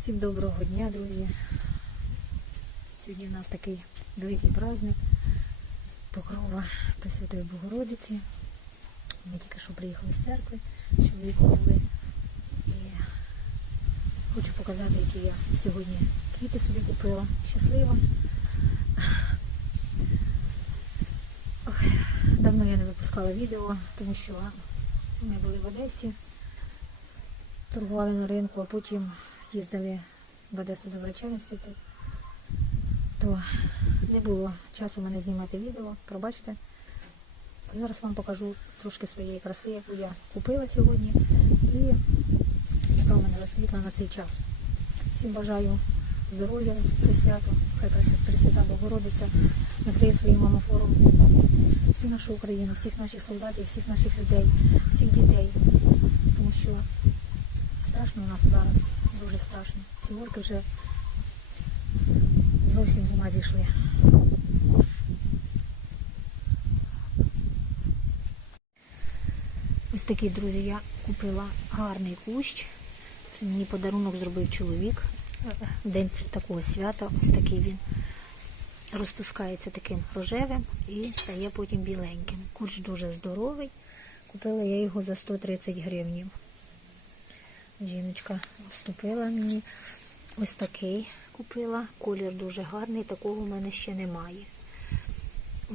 Всім доброго дня, друзі. Сьогодні у нас такий великий праздник Покрова Пресвятої Богородиці. Ми тільки що приїхали з церкви, чоловіком були. І хочу показати, які я сьогодні квіти собі купила. Щаслива. Давно я не випускала відео, тому що ми були в Одесі, торгували на ринку, а потім їздили в Одесу до врача інститут. То не було часу мене знімати відео, пробачте. Зараз вам покажу трошки своєї краси, яку я купила сьогодні і яка в мене розквітла на цей час. Всім бажаю здоров'я, це свято, хай Прес- Пресвята Богородиця накриє своїм амофором всю нашу Україну, всіх наших солдатів, всіх наших людей, всіх дітей. Тому що страшно у нас зараз, дуже страшно. Ці орки вже зовсім з ума зійшли. Ось такий, друзі, я купила гарний кущ. Це мені подарунок зробив чоловік. День такого свята, ось такий він розпускається таким рожевим і стає потім біленьким. Кущ дуже здоровий. Купила я його за 130 гривнів. Жіночка вступила мені. Ось такий купила. Колір дуже гарний, такого в мене ще немає.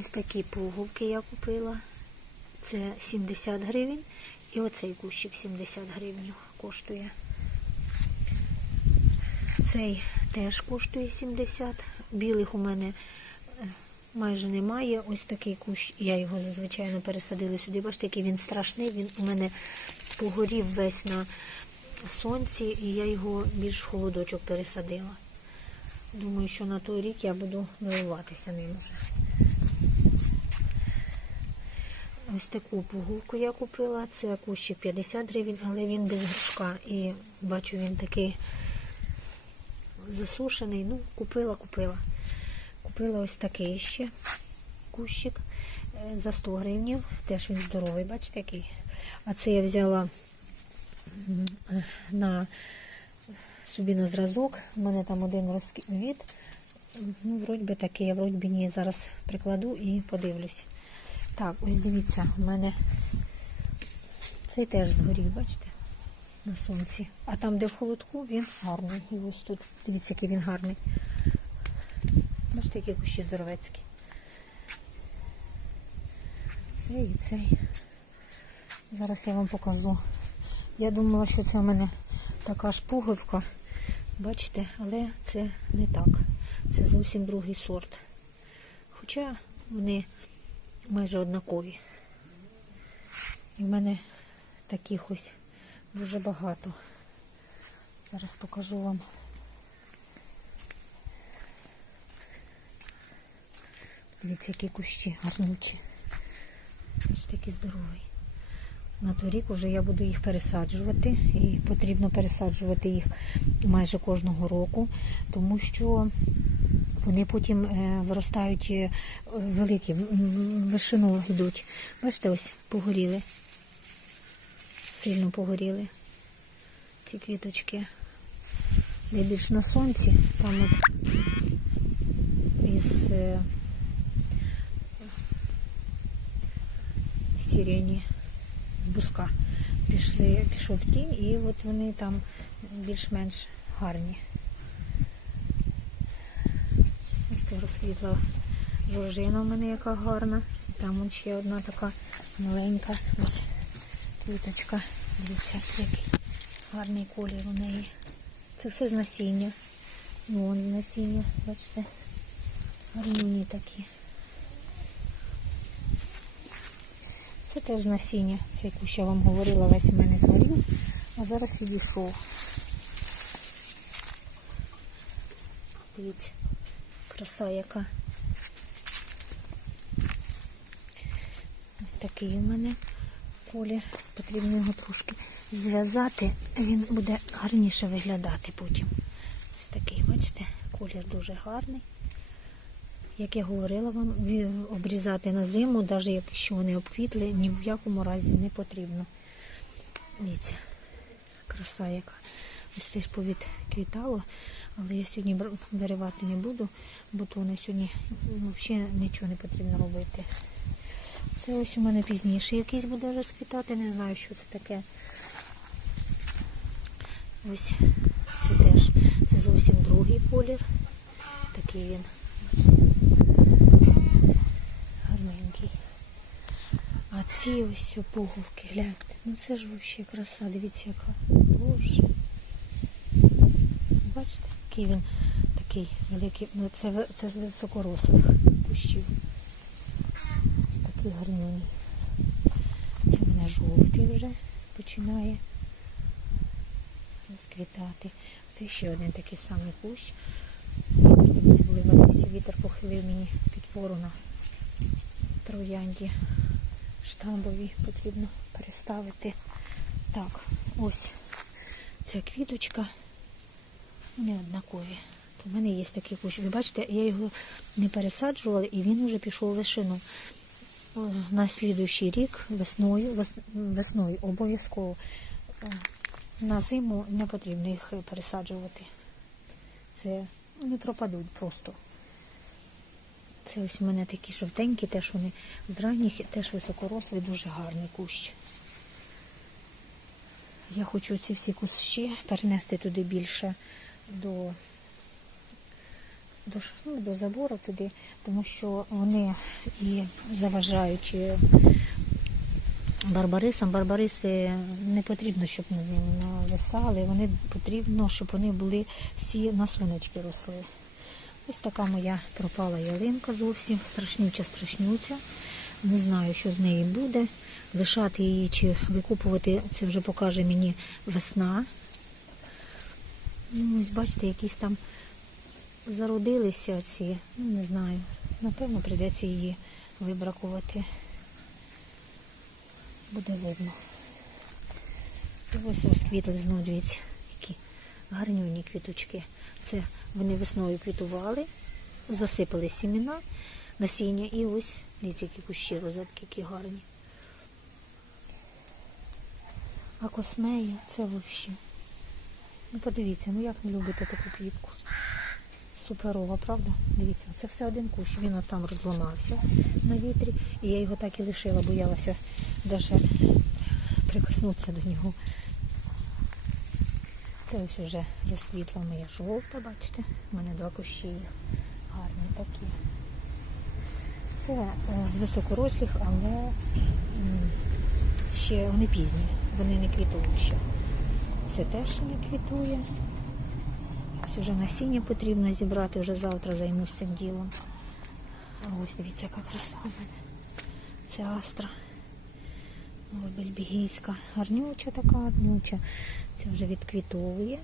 Ось такі пуговки я купила. Це 70 гривень. І оцей кущик 70 гривень коштує. Цей теж коштує 70. Білих у мене е, майже немає. Ось такий кущ. Я його зазвичай пересадила сюди. Бачите, який він страшний. Він у мене погорів весь на сонці, і я його більш в холодочок пересадила. Думаю, що на той рік я буду милуватися ним уже. Ось таку пуговку я купила. Це кущик 50 гривень, але він без горшка. І бачу, він такий засушений. Ну, купила, купила. Купила ось такий ще кущик е, за 100 гривнів. Теж він здоровий, бачите, який. А це я взяла на собі на зразок. У мене там один розквіт. Ну, вроді би такий, я вроді би ні. Зараз прикладу і подивлюсь. Так, ось дивіться, у мене цей теж згорів, бачите, на сонці. А там, де в холодку, він гарний. І ось тут, дивіться, який він гарний. Бачите, які кущі здоровецькі. Цей і цей. Зараз я вам покажу. Я думала, що це в мене така ж пуговка. Бачите, але це не так. Це зовсім другий сорт. Хоча вони майже однакові. І в мене таких ось дуже багато. Зараз покажу вам. Дивіться, які кущі гарнючі. Бачите, які здорові. На той рік вже я буду їх пересаджувати. І потрібно пересаджувати їх майже кожного року, тому що вони потім е, виростають е, великі, вершину йдуть. Бачите, ось погоріли. Сильно погоріли ці квіточки. Де більш на сонці, там от із е, сирені, з буска пішли, пішов тінь, і от вони там більш-менш гарні. Ось це розквітла жоржина в мене яка гарна. Там он ще одна така маленька. Ось квіточка. Дивіться, який гарний колір у неї. Це все з насіння. Вон з насіння, бачите. Гарні такі. Це теж насіння. Цей кущ я вам говорила, весь у мене згорів, а зараз відійшов. Дивіться, краса яка. Ось такий у мене колір. Потрібно його трошки зв'язати, він буде гарніше виглядати потім. Ось такий, бачите, колір дуже гарний. Як я говорила вам, обрізати на зиму, навіть якщо вони обквітли, ні в якому разі не потрібно. Дивіться, краса яка. Ось це ж повідквітало, але я сьогодні виривати не буду, бо то на сьогодні ну, взагалі нічого не потрібно робити. Це ось у мене пізніше якийсь буде розквітати, не знаю, що це таке. Ось це теж це зовсім другий колір. Такий він, бачите, гарненький. А ці ось пуговки, гляньте. Ну це ж взагалі краса, дивіться яка. Боже. Бачите, який він такий великий. Ну це, це з високорослих кущів. Такий гарнюний. Це в мене жовтий вже починає розквітати. Це ще один такий самий кущ. Вітер, дивіться, були в Одесі. Вітер похилив мені підпору на троянді штамбові потрібно переставити. Так, ось ця квіточка. Вони однакові. В мене є такий кущ. Ви бачите, я його не пересаджувала і він вже пішов в вишину. Е, На слідуючий рік весною, весною обов'язково. Е, На зиму не потрібно їх пересаджувати. Це вони пропадуть просто. Це ось у мене такі жовтенькі, теж вони з ранніх, теж високорослий, дуже гарний кущ. Я хочу ці всі кущі перенести туди більше до, до, ну, до забору туди, тому що вони і заважають барбарисам. Барбариси не потрібно, щоб над ними нависали. Вони потрібно, щоб вони були всі на сонечки росли. Ось така моя пропала ялинка зовсім, страшнюча, страшнюця. Не знаю, що з неї буде. Лишати її чи викупувати, це вже покаже мені весна. Ну, ось бачите, якісь там зародилися ці, ну не знаю. Напевно, прийдеться її вибракувати. Буде видно. І ось розквітли знову, дивіться, гарнюні квіточки. Це вони весною квітували, засипали сімена, насіння і ось, дивіться, які кущі розетки, які гарні. А космея це взагалі. Ну подивіться, ну як не любите таку квітку. Суперова, правда? Дивіться, це все один кущ. Він там розламався на вітрі. І я його так і лишила, боялася навіть прикоснутися до нього. Це ось вже розквітла моя жовта, бачите? У мене два кущі гарні такі. Це е, з високорослих, але ще вони пізні, вони не квітують ще. Це теж не квітує. Ось уже насіння потрібно зібрати, вже завтра займусь цим ділом. А ось дивіться, яка краса в мене. Це астра. Бельбігійська. Гарнюча така, гарнюча. Це вже відквітовує.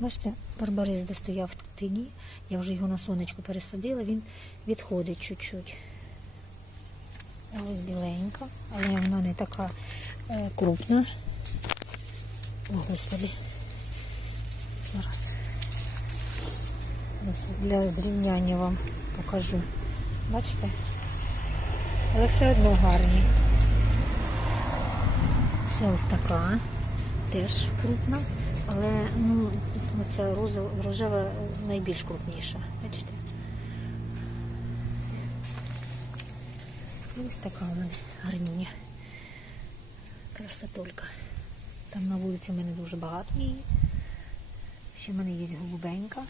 Бачите, барбарис, де стояв в тині, я вже його на сонечко пересадила, він відходить чуть-чуть. Ось біленька, але вона не така е, крупна. О, Господи. Зараз. Для зрівняння вам покажу. Бачите? Але все одно гарні. Це ось така, теж крупна, але ну, ця рожева найбільш крупніша. Бачите? Ось така у мене гарнюня. Красотулька. Там на вулиці в мене дуже багато її. Ще в мене є голубенька.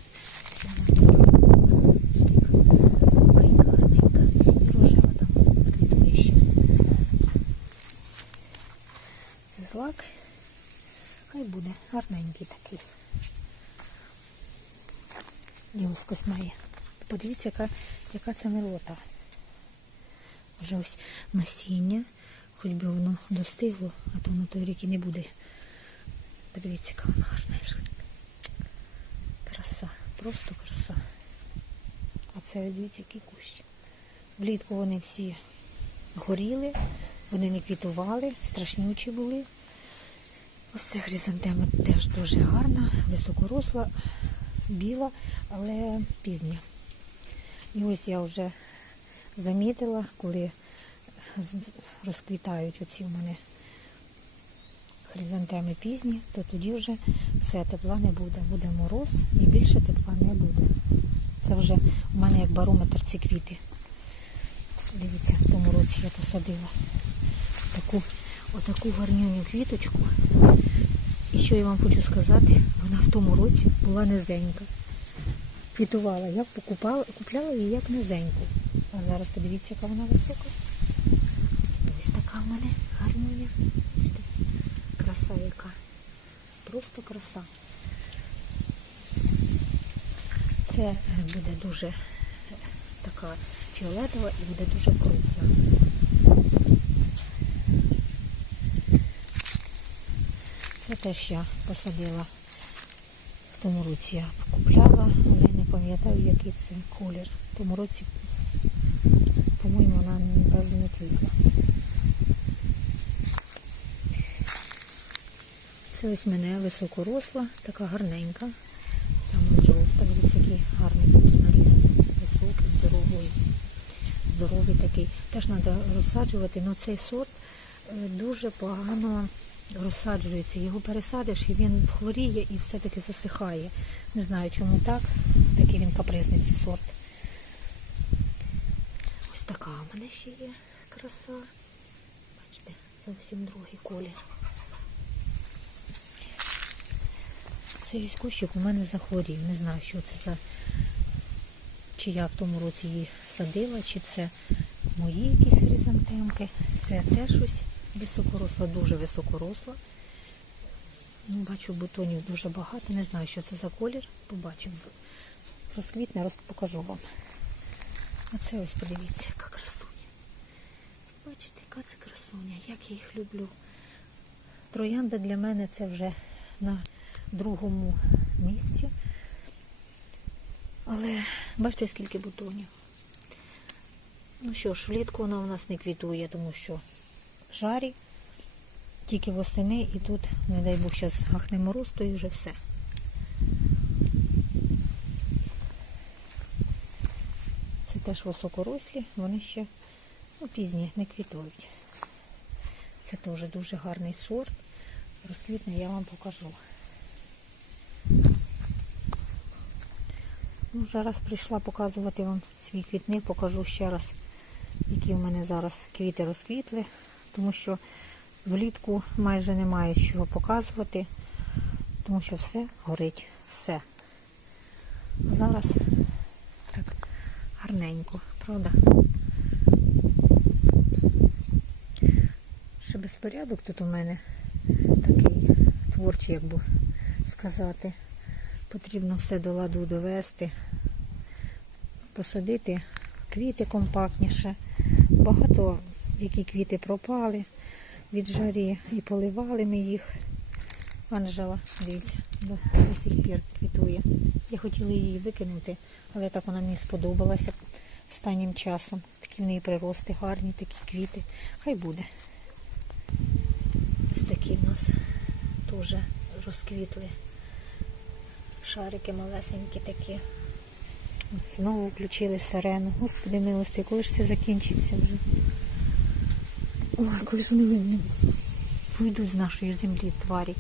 Злак. Хай буде гарненький такий. І космає. Подивіться, яка, яка це милота. Вже ось насіння, хоч би воно достигло, а то воно той рік і не буде. Подивіться, яка вона гарна. Краса, просто краса. А це дивіться, який кущ. Влітку вони всі горіли, вони не квітували, страшнючі були. Ось ця хризантема теж дуже гарна, високоросла, біла, але пізня. І ось я вже замітила, коли розквітають оці в мене хризантеми пізні, то тоді вже все тепла не буде. Буде мороз і більше тепла не буде. Це вже у мене як барометр ці квіти. Дивіться, в тому році я посадила таку, отаку гарнюню квіточку. Що я вам хочу сказати, вона в тому році була низенька. Квітувала. Я покупала, купляла її як низеньку. А зараз подивіться, яка вона висока. Ось така в мене. Бачите, Краса яка. Просто краса. Це буде дуже така фіолетова і буде дуже крупна. Це теж я посадила в тому році я купляла, але не пам'ятаю, який це колір. В тому році, по-моєму, вона навіть не квітла. Це ось мене високоросла, така гарненька. Там жовта, дивіться, який гарний наріс, високий, здоровий, здоровий такий. Теж треба розсаджувати, але цей сорт е, дуже погано розсаджується. Його пересадиш і він хворіє і все-таки засихає. Не знаю, чому так. Такий він капризний цей сорт. Ось така у мене ще є краса. Бачите, зовсім другий колір. Цей кущик у мене захворів. Не знаю, що це за. Чи я в тому році її садила, чи це мої якісь хризантемки. Це теж ось високоросла, дуже високоросла. Ну, бачу бутонів дуже багато. Не знаю, що це за колір. Побачимо. Розквітне, роз... покажу вам. А це ось подивіться, яка красуня. Бачите, яка це красуня, як я їх люблю. Троянда для мене це вже на другому місці. Але бачите, скільки бутонів. Ну що ж, влітку вона у нас не квітує, тому що жарі, тільки восени і тут, не дай Бог, зараз гахне мороз, то і вже все. Це теж високорослі, вони ще ну, пізні, не квітують. Це теж дуже гарний сорт. Розквітне я вам покажу. Ну, вже раз прийшла показувати вам свій квітник, покажу ще раз, які в мене зараз квіти розквітли, тому що влітку майже немає чого показувати, тому що все горить, все. А зараз так гарненько, правда? Ще безпорядок тут у мене такий творчий, як би сказати. Потрібно все до ладу довести, посадити квіти компактніше. Багато які квіти пропали від жарі і поливали ми їх. Анжела, дивіться, до, до сих пір квітує. Я хотіла її викинути, але так вона мені сподобалася останнім часом. Такі в неї прирости, гарні такі квіти. Хай буде. Ось такі в нас теж розквітли шарики малесенькі такі. Знову включили сирену. Господи милості, коли ж це закінчиться вже? Ой, коли ж вони вийдуть з нашої землі, тварі.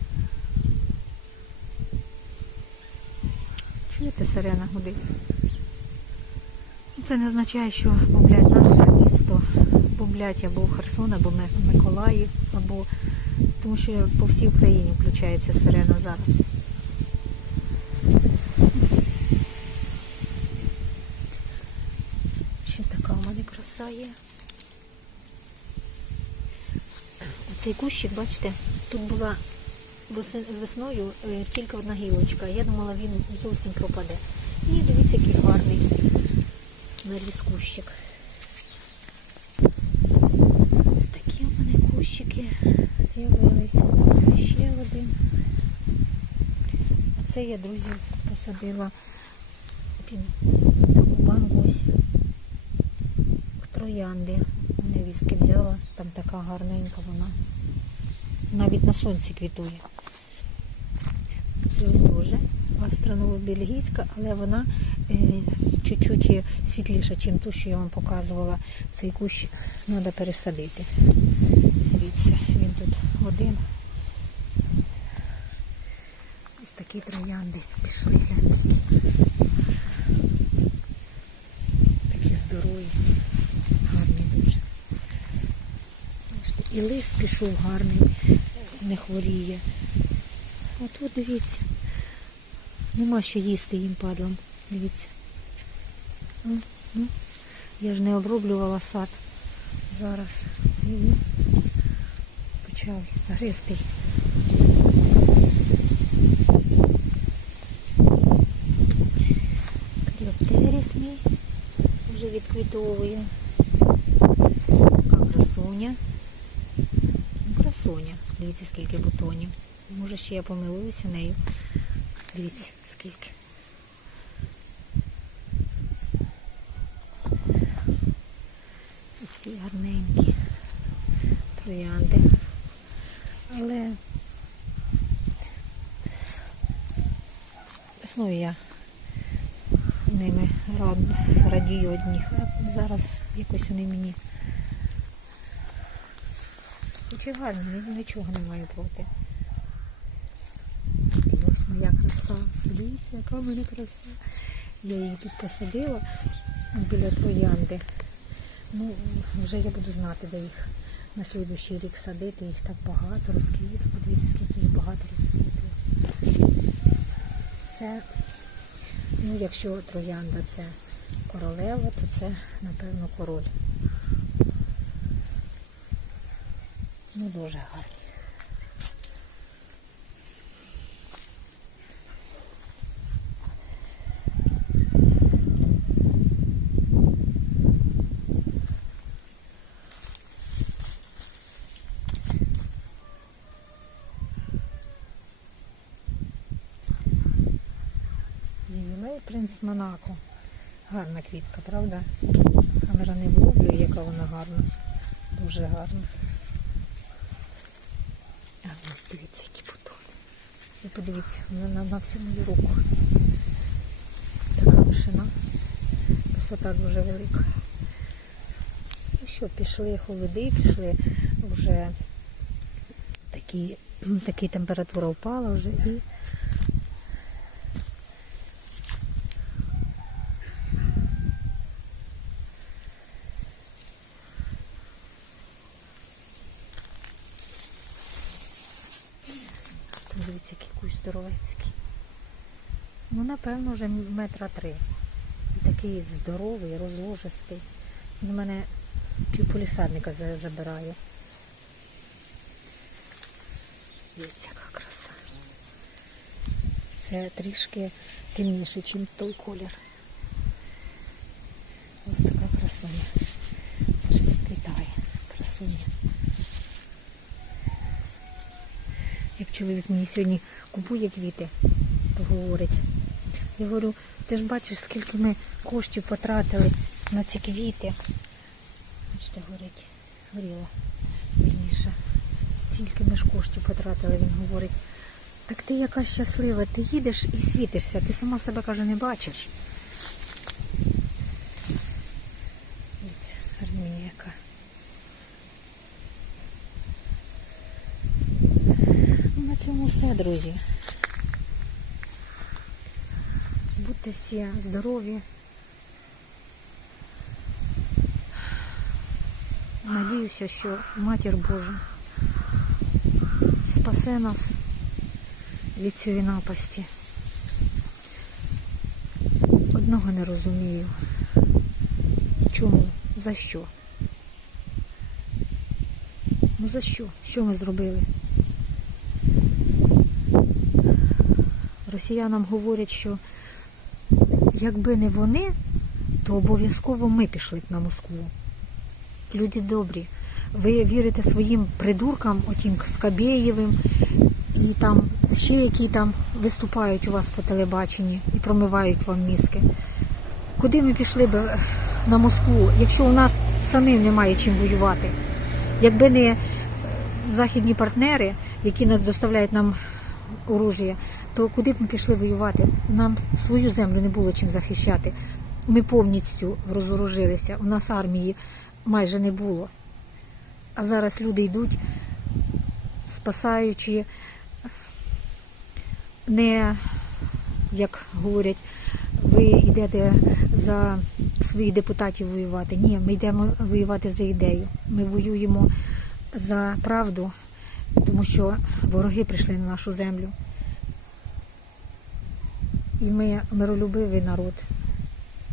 Чуєте, сирена гудить? Це не означає, що бомблять наше місто, бомблять або Херсон, або Миколаїв, або тому що по всій Україні включається сирена зараз. Ще така у мене краса є. Цей кущик, бачите, тут була весною е, тільки одна гілочка. Я думала, він зовсім пропаде. І дивіться, який гарний наріс кущик. Ось такі у мене кущики з'явилися. Ще один. А це я, друзі, посадила під таку банку ось троянди. Невістки взяла, така гарненька вона. Навіть на сонці квітує. Це ось теж астроново-бельгійська, але вона е, чуть-чуть світліша, ніж ту, що я вам показувала. Цей кущ треба пересадити. Звідси він тут один. Ось такі троянди пішли, гляньте. Такі здорові, гарні дуже. Бачите, І лист пішов гарний, не хворіє. А тут дивіться. Нема що їсти їм падлам. Дивіться. Ну, ну. Я ж не оброблювала сад зараз. Він почав гристи. Кльоптеріс мій вже відквітовує. Така красуня. Красуня. Дивіться, скільки бутонів. Може ще я помилуюся нею. Дивіться, скільки. І ці гарненькі троянди. Але весною я ними рад- радію одні. А зараз якось вони мені. Чи гарно, нічого не маю проти. Ось моя краса. Дивіться, яка в мене краса. Я її тут посадила біля троянди. Ну, вже я буду знати, де їх на слідуючий рік садити. Їх так багато розквітло. Подивіться, скільки їх багато розквітло. Це, ну, якщо троянда це королева, то це, напевно, король. Ну, дуже гарні. Ювілей принц Монако. Гарна квітка, правда? Камера не вловлює, яка вона гарна. Дуже гарна. Ось дивіться, які бутони. І подивіться, вона на, на всю мою руку. Така вишина. Висота дуже велика. Ну що, пішли холоди, пішли вже такі, такі температура впала вже і дивіться, який кущ здоровецький. Ну, напевно, вже метра три. Такий здоровий, розложистий. Він мене півполісадника за- забирає. Дивіться, яка краса. Це трішки темніше, ніж той колір. Ось така красуня. Це вже відквітає. Красуня. як чоловік мені сьогодні купує квіти, то говорить. Я говорю, ти ж бачиш, скільки ми коштів потратили на ці квіти. Бачите, горить, горіла вірніше. Стільки ми ж коштів потратили, він говорить. Так ти яка щаслива, ти їдеш і світишся, ти сама себе каже, не бачиш. Дивіться, гарнюня яка. Ну, на цьому все, друзі. Будьте всі здорові. Надіюся, що Матір Божа спасе нас від цієї напасті. Одного не розумію. Чому? За що? Ну за що? Що ми зробили? Росіянам говорять, що якби не вони, то обов'язково ми пішли б на Москву. Люди добрі. Ви вірите своїм придуркам, отім Скабєєвим, і там ще які там виступають у вас по телебаченні і промивають вам мізки. Куди ми пішли б е, на Москву, якщо у нас самим немає чим воювати? Якби не е, західні партнери, які нас доставляють нам оружие, то куди б ми пішли воювати? Нам свою землю не було чим захищати. Ми повністю розоружилися. У нас армії майже не було. А зараз люди йдуть, спасаючи не, як говорять, ви йдете за своїх депутатів воювати. Ні, ми йдемо воювати за ідею. Ми воюємо за правду, тому що вороги прийшли на нашу землю. І ми миролюбивий народ.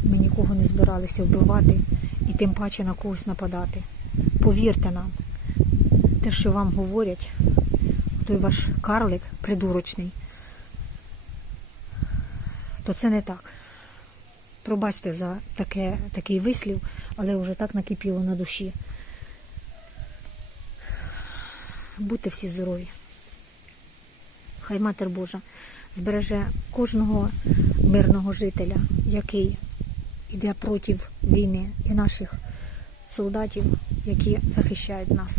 Ми нікого не збиралися вбивати і тим паче на когось нападати. Повірте нам, те, що вам говорять, той ваш карлик придурочний, то це не так. Пробачте за таке, такий вислів, але вже так накипіло на душі. Будьте всі здорові. Хай Матер Божа збереже кожного мирного жителя, який йде проти війни, і наших солдатів, які захищають нас.